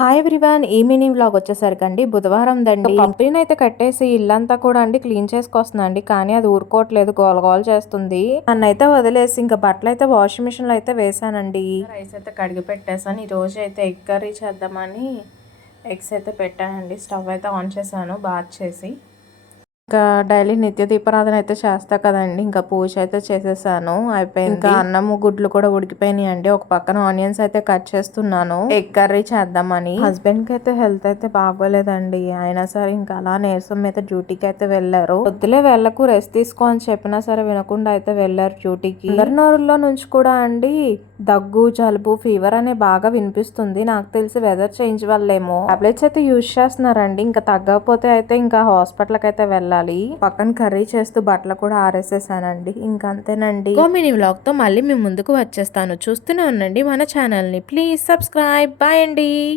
Hi everyone evening vlog వచ్చేసరికండి బుధవారం దండి కంపెనీని అయితే కట్టేసి ఇల్లంతా కూడా అండి క్లీన్ చేసుకొస్తుందండి. కానీ అది ఊరుకోవట్లేదు, గోల గోల చేస్తుంది. నన్నైతే వదిలేసి ఇంకా బట్టలు అయితే వాషింగ్ మిషన్ లో అయితే వేసానండి. రైస్ అయితే కడిగి పెట్టేసాను. ఈ రోజు అయితే ఎగ్ కర్రీ చేద్దామని ఎగ్స్ అయితే పెట్టానండి. స్టవ్ అయితే ఆన్ చేశాను బాత్ చేసి. ఇంకా డైలీ నిత్య దీపారాధన అయితే చేస్తా కదండి. ఇంకా పూజ అయితే చేసేసాను, అయిపోయింది. ఇంకా అన్నము గుడ్లు కూడా ఉడికిపోయినాయి అండి. ఒక పక్కన ఆనియన్స్ అయితే కట్ చేస్తున్నాను ఎగ్ కర్రీ చేద్దామని. హస్బెండ్ కి అయితే హెల్త్ అయితే బాగోలేదండి. అయినా సరే ఇంకా అలా నీరసం మీద డ్యూటీకి అయితే వెళ్లారు. వద్దులే వెళ్ళకు, రెస్ట్ తీసుకో అని చెప్పినా సరే వినకుండా అయితే వెళ్లారు డ్యూటీకి. అందరి నోరులో నుంచి కూడా అండి దగ్గు, జలుబు, ఫీవర్ అనే బాగా వినిపిస్తుంది. నాకు తెలిసి వెదర్ చేంజ్ వల్లేమో. టాబ్లెట్స్ అయితే యూజ్ చేస్తున్నారండి. ఇంకా తగ్గకపోతే అయితే ఇంకా హాస్పిటల్ కి అయితే వెళ్ళాలి. పక్కన కర్రీ చేస్తూ బట్టలు కూడా ఆరేసేసానండి. ఇంకా అంతేనండి. మినీ వ్లాగ్ తో మళ్ళీ మీ ముందుకు వచ్చేస్తాను. చూస్తూనే ఉండండి మన ఛానల్ ని. Please subscribe. బాయ్ అండి.